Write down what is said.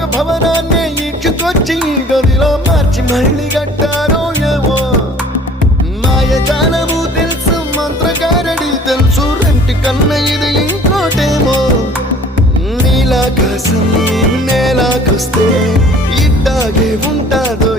ఒక భవనాన్ని ఈడ్చుకొచ్చి గదిలో మార్చి మళ్ళీ కట్టారో ఏమో మాయజాలము తెలుసు మంత్రగారడి తెలుసు రెంటి కన్న ఇది ఇంకోటేమో నీలాకాశం నేలాకొస్తే ఇట్టాగే ఉంటాదో